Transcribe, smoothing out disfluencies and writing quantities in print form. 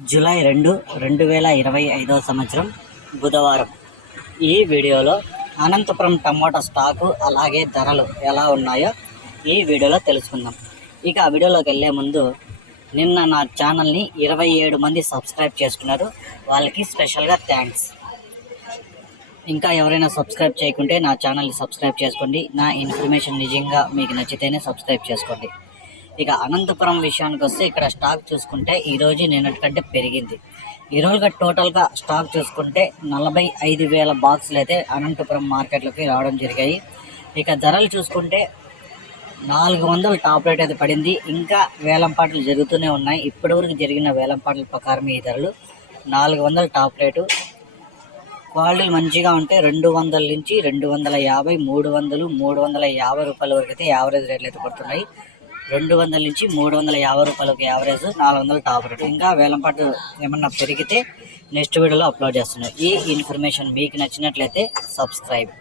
July 2, 2025 సంవత్సరం బుధవారం. ఈ వీడియోలో అనంతపురం టమోటా స్టాకు అలాగే ధరలు ఎలా ఉన్నాయో ఈ వీడియోలో తెలుసుకుందాం. ఇక ఆ వీడియోలోకి వెళ్ళే ముందు నిన్న నా ఛానల్ని 27 మంది సబ్స్క్రైబ్ చేసుకున్నారు. వాళ్ళకి స్పెషల్గా థ్యాంక్స్. ఇంకా ఎవరైనా సబ్స్క్రైబ్ చేయకుంటే నా ఛానల్ని సబ్స్క్రైబ్ చేసుకోండి. నా ఇన్ఫర్మేషన్ నిజంగా మీకు నచ్చితేనే సబ్స్క్రైబ్ చేసుకోండి. ఇక అనంతపురం విషయానికి వస్తే ఇక్కడ స్టాక్ చూసుకుంటే ఈరోజు నిన్నటి కంటే పెరిగింది. ఈరోజుగా టోటల్గా స్టాక్ చూసుకుంటే 45,000 బాక్సులు అయితే అనంతపురం మార్కెట్లోకి రావడం జరిగాయి. ఇక ధరలు చూసుకుంటే 400 టాప్ రేట్ అయితే పడింది. ఇంకా వేలంపాట్లు జరుగుతూనే ఉన్నాయి. ఇప్పటివరకు జరిగిన వేలంపాట్ల ప్రకారం ఈ ధరలు 400 టాప్ రేటు. క్వాలిటీలు మంచిగా ఉంటే 200 నుంచి 250, 300, 350 రూపాయల వరకు అయితే యావరేజ్ రేట్లు అయితే పడుతున్నాయి. 200 నుంచి 350 రూపాయలకు యావరేజ్, 400 టాప్ రేటు. ఇంకా వేలంపాటు ఏమన్నా పెరిగితే నెక్స్ట్ వీడియోలో అప్లోడ్ చేస్తున్నాయి. ఈ ఇన్ఫర్మేషన్ మీకు నచ్చినట్లయితే సబ్స్క్రైబ్.